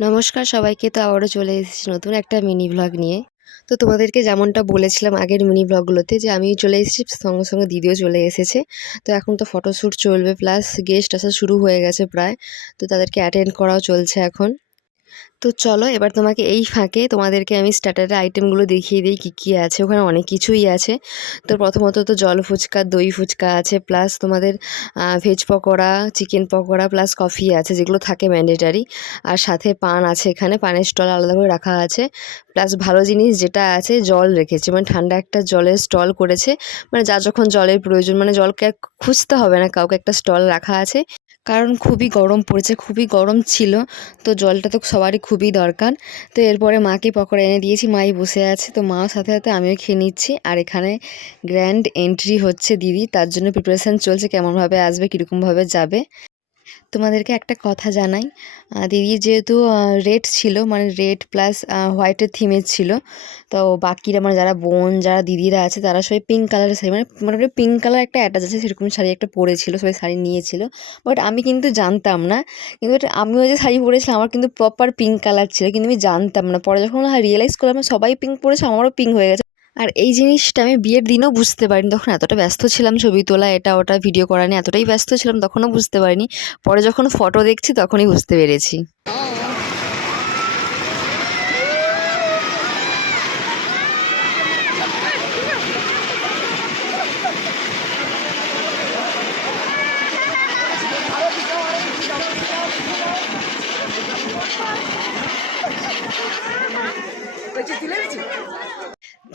নমস্কার সবাইকে। তো আবারও চলে এসেছি নতুন একটা মিনি ভ্লগ নিয়ে। তো তোমাদেরকে যেমনটা বলেছিলাম আগের মিনি ভ্লগগুলোতে যে আমি চলে এসেছি, সঙ্গে সঙ্গে দিদিও চলে এসেছে। তো এখন তো ফটোশ্যুট চলবে, প্লাস গেস্ট আসা শুরু হয়ে গেছে প্রায়। তো তাদেরকে অ্যাটেন্ড করাও চলছে এখন। তো চলো এবার তোমাকে এই ফাঁকে তোমাদেরকে আমি স্টার্টারের আইটেমগুলো দেখিয়ে দিই কী কী আছে। ওখানে অনেক কিছুই আছে। তো প্রথমত তো জল ফুচকা, দই ফুচকা আছে, প্লাস তোমাদের veg pakora, chicken pakora, plus coffee আছে, যেগুলো থাকে ম্যান্ডেটারি। আর সাথে পান আছে, এখানে পানের স্টল আলাদা করে রাখা আছে। প্লাস ভালো জিনিস যেটা আছে, জল রেখেছে, মানে ঠান্ডা একটা জলের স্টল করেছে। মানে যার যখন জলের প্রয়োজন, মানে জলকে আর খুঁজতে হবে না কাউকে, একটা স্টল রাখা আছে। কারণ খুবই গরম পড়েছে, খুবই গরম ছিল। তো জলটা তো সবারই খুবই দরকার। তো এরপরে মাকে পকোড়া এনে দিয়েছি, মাই বসে আছে। তো মাও সাথে সাথে আমিও খেয়ে নিচ্ছি। আর এখানে গ্র্যান্ড এন্ট্রি হচ্ছে দিদি, তার জন্য প্রিপারেশান চলছে, কেমনভাবে আসবে, কীরকমভাবে যাবে। তোমাদেরকে একটা কথা জানাই, দিদি যেহেতু রেড ছিল, মানে রেড প্লাস হোয়াইটের থিমের ছিল। তো বাকিরা মানে যারা বোন, যারা দিদিরা আছে, তারা সবাই পিঙ্ক কালারের শাড়ি, মানে মোটামুটি পিঙ্ক কালার একটা অ্যাটাচ আছে, সেরকম শাড়ি একটা পরেছিল, সবাই শাড়ি নিয়েছিল। বাট আমি কিন্তু জানতাম না। কিন্তু আমিও যে শাড়ি পরেছিলাম, আমার কিন্তু প্রপার পিঙ্ক কালার ছিল, কিন্তু আমি জানতাম না। পরে যখন রিয়েলাইজ করলাম সবাই পিঙ্ক পরেছে, আমারও পিঙ্ক হয়ে গেছে। আর এই জিনিসটা আমি বিয়ের দিনও বুঝতে পারিনি, তখন এতটা ব্যস্ত ছিলাম ছবি তোলা, এটা ওটা ভিডিও করা নিয়ে এতটাই ব্যস্ত ছিলাম, তখনও বুঝতে পারিনি। পরে যখন ফটো দেখছি তখনই বুঝতে পেরেছি।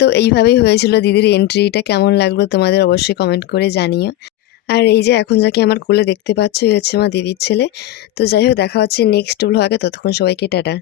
তো এইভাবেই হয়েছিল দিদির এন্ট্রিটা। কেমন লাগলো তোমাদের অবশ্যই কমেন্ট করে জানিও। আর এই যে এখন যাকে আমার কোলে দেখতে পাচ্ছ, এই হচ্ছে আমার দিদির ছেলে। তো যাই হোক, দেখা হচ্ছে নেক্সট ব্লগে, ততক্ষণ সবাইকে টাটা।